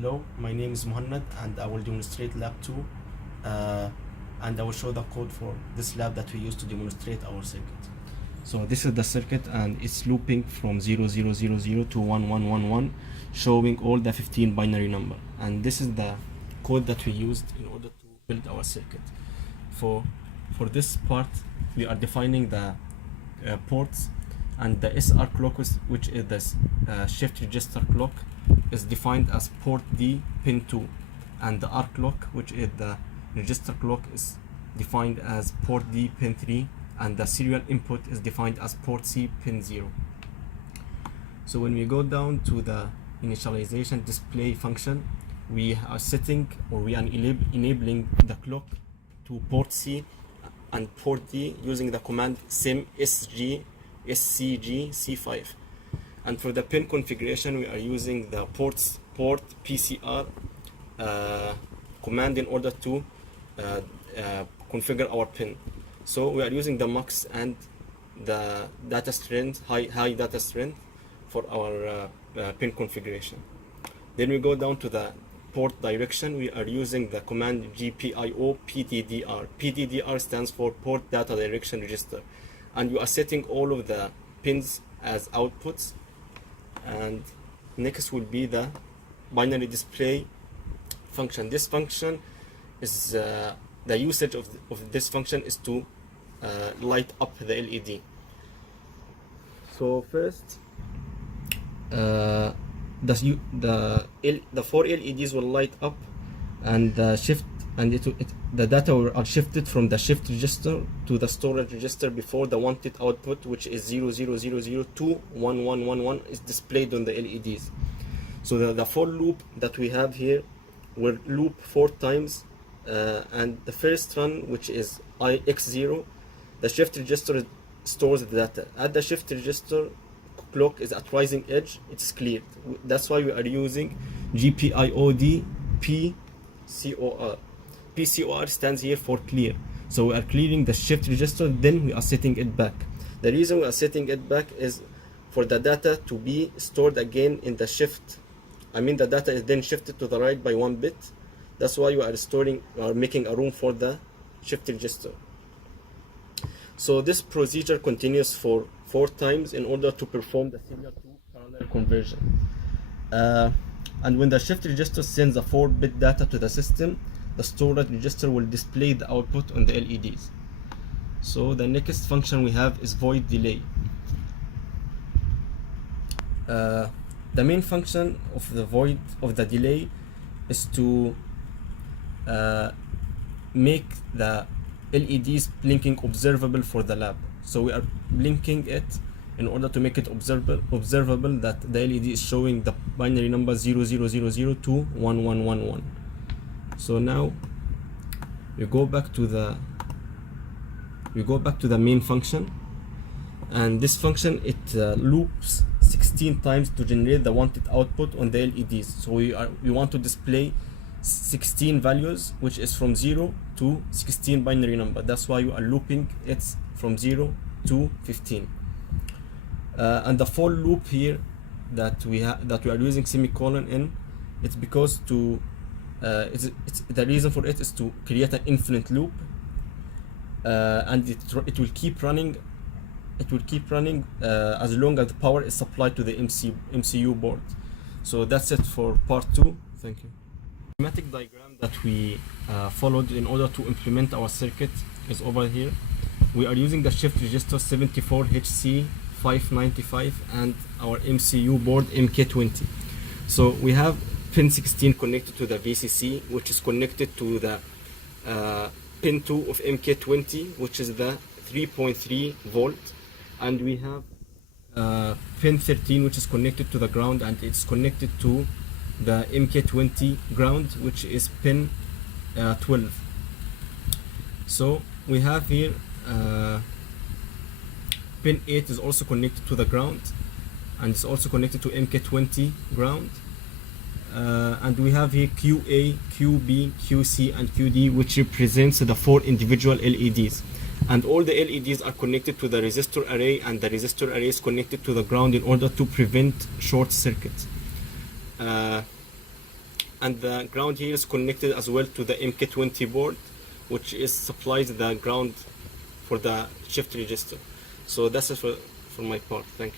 Hello, my name is Muhammad and I will demonstrate Lab2 and I will show the code for this lab that we use to demonstrate our circuit. So this is the circuit and it's looping from 0000 to 1111, showing all the 15 binary number, and this is the code that we used in order to build our circuit. For this part we are defining the ports, and the SR clock, which is the shift register clock, is defined as port D pin 2, and the R clock, which is the register clock, is defined as port D pin 3, and the serial input is defined as port C pin 0. So when we go down to the initialization display function, we are setting, or we are enabling the clock to port C and port D using the command sim sg scg c5. And for the pin configuration, we are using the port PCR command in order to configure our pin. So we are using the mux and the data strength, high data strength, for our pin configuration. Then we go down to the port direction. We are using the command GPIO PDDR. PDDR stands for port data direction register, and you are setting all of the pins as outputs. And next will be the binary display function. This function is the usage of this function is to light up the LED. So first, the 4 LEDs will light up, and the data are shifted from the shift register to the storage register before the wanted output, which is 0000 to 1111, is displayed on the LEDs. So the for loop that we have here will loop 4 times, and the first run, which is x0, the shift register stores the data. At the shift register clock is at rising edge, it's cleared. That's why we are using GPIOD PCOR. PCOR stands here for clear. So we are clearing the shift register, then we are setting it back. The reason we are setting it back is for the data to be stored again in the shift. The data is then shifted to the right by 1 bit. That's why we are making a room for the shift register. So this procedure continues for 4 times in order to perform the serial to parallel conversion. And when the shift register sends a 4-bit data to the system, the storage register will display the output on the LEDs. So the next function we have is void delay. The main function of the delay is to make the LEDs blinking observable for the lab. So we are blinking it in order to make it observable that the LED is showing the binary number 0000 to 1111. So now we go back to the main function, and this function, it loops 16 times to generate the wanted output on the LEDs. So we want to display 16 values, which is from 0 to 16 binary number. That's why you are looping it from 0 to 15. And the for loop here that we are using semicolon in, it's because the reason for it is to create an infinite loop, and it will keep running. It will keep running as long as the power is supplied to the MCU board. So that's it for part 2. Thank you. The schematic diagram that we followed in order to implement our circuit is over here. We are using the shift register 74HC595 and our MCU board MK20. So we have pin 16 connected to the VCC, which is connected to the pin 2 of MK20, which is the 3.3 volt, and we have pin 13, which is connected to the ground, and it's connected to the MK20 ground, which is pin 12. So we have here pin 8 is also connected to the ground, and it's also connected to MK20 ground. And we have here QA, QB, QC, and QD, which represents the 4 individual LEDs. And all the LEDs are connected to the resistor array, and the resistor array is connected to the ground in order to prevent short circuits. and the ground here is connected as well to the MK20 board, which is supplies the ground for the shift register. So that's it for my part. Thank you.